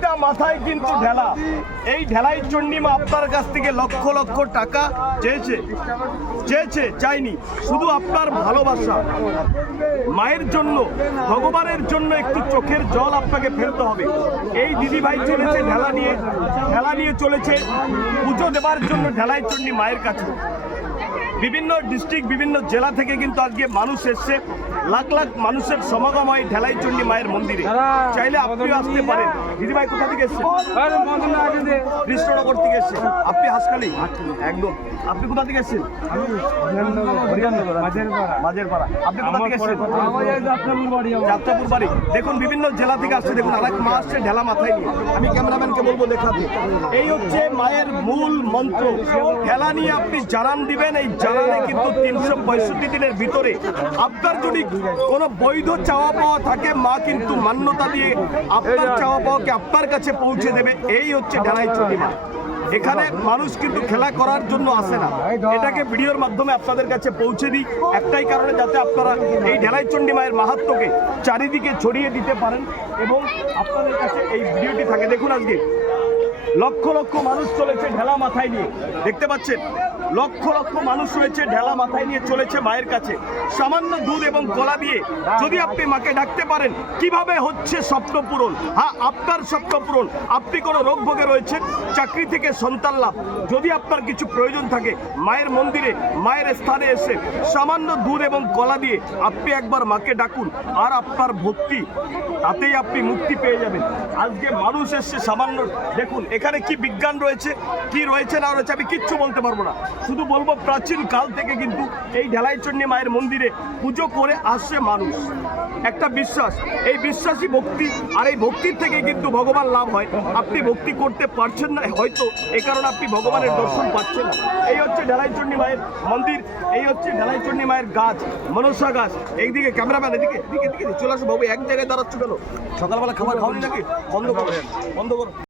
প্রতিটা মাথায় কিন্তু ঢেলা। এই ঢেলাই চণ্ডী মা আপনার কাছ থেকে লক্ষ লক্ষ টাকা চেয়েছে চাইনি, শুধু আপনার ভালোবাসা। মায়ের জন্য, ভগবানের জন্য একটু চোখের জল আপনাকে ফেলতে হবে। এই দিদি ভাই চলেছে ঢেলা নিয়ে চলেছে পুজো দেবার জন্য ঢেলাই চণ্ডী মায়ের কাছে। বিভিন্ন ডিস্ট্রিক্ট, বিভিন্ন জেলা থেকে কিন্তু আজকে মানুষ এসছে, লাখ লাখ মানুষের সমাগম হয় ঢেলাই চণ্ডী মায়ের মন্দিরে। চাইলে আপনিও আসতে পারেন। দিদিভাই কোথা থেকে এসছেন? কৃষ্ণনগর থেকে এসছেন। আপনি হাসখালি? একদম। আপনি কোথা থেকে এসছেন? মাঝেরপাড়া। আপনি কোথা থেকে এসছেন? যাত্রাপুর বাড়ি। দেখুন বিভিন্ন জেলা থেকে আসছে। দেখুন আরেক মা আসছে ঢেলা মাথায় নিয়ে। আমি ক্যামেরাম্যানকে বলবো দেখাতে। এই হচ্ছে মায়ের মূল মন্ত্র। ঢেলা নিয়ে আপনি জানান দিবেন। এই জানানে কিন্তু 365 দিনের ভিতরে আপনার যদি কোনো বৈধ চাওয়া পাওয়া থাকে, মা কিন্তু মান্যতা দিয়ে আপনার চাওয়া পাওয়াকে আপনার কাছে পৌঁছে দেবে। এই হচ্ছে ঢেলাই চণ্ডী মা। এখানে মানুষ কিন্তু খেলা করার জন্য আসে না, এটাকে ভিডিওর মাধ্যমে আপনাদের কাছে পৌঁছে দিই একটাই কারণে, যাতে আপনারা এই ঢেলাই চণ্ডী মায়ের মাহাত্ম্যকে চারিদিকে ছড়িয়ে দিতে পারেন এবং আপনাদের কাছে এই ভিডিওটি থাকে। দেখুন আজকে লক্ষ লক্ষ মানুষ চলেছে ঢেলা মাথায় নিয়ে, দেখতে পাচ্ছেন লক্ষ লক্ষ মানুষ রয়েছে ঢেলা মাথায় নিয়ে চলেছে মায়ের কাছে। সামান্য দুধ এবং কলা দিয়ে যদি আপনি মাকে ডাকতে পারেন, কিভাবে হচ্ছে স্বপ্ন পূরণ। হ্যাঁ, আপনার স্বপ্ন পূরণ। আপনি কোনো রোগ ভোগে রয়েছেন, চাকরি থেকে সন্তান লাভ, যদি আপনার কিছু প্রয়োজন থাকে, মায়ের মন্দিরে মায়ের স্থানে এসে সামান্য দুধ এবং কলা দিয়ে আপনি একবার মাকে ডাকুন, আর আপনার ভক্তি, তাতেই আপনি মুক্তি পেয়ে যাবেন। আজকে মানুষ এসছে সামান্য, দেখুন এখানে কি বিজ্ঞান রয়েছে, কি রয়েছে না রয়েছে আমি কিচ্ছু বলতে পারবো না, শুধু বলবো প্রাচীন কাল থেকে কিন্তু এই ঢেলাই চণ্ডী মায়ের মন্দিরে পুজো করে আসছে মানুষ। একটা বিশ্বাস, এই বিশ্বাসী ভক্তি, আর এই ভক্তির থেকে কিন্তু ভগবান লাভ হয়। আপনি ভক্তি করতে পারছেন না হয়তো, এই কারণে আপনি ভগবানের দর্শন পাচ্ছেন না। এই হচ্ছে ঢেলাই চণ্ডী মায়ের মন্দির, এই হচ্ছে ঢেলাই চণ্ডী মায়ের গাছ, মনসা গাছ। এইদিকে ক্যামেরাম্যান এদিকে চলে আসো বাবু, এক জায়গায় দাঁড়াচ্ছ কেন? সকালবেলা খাবার খাওনি নাকি? বন্ধ করো।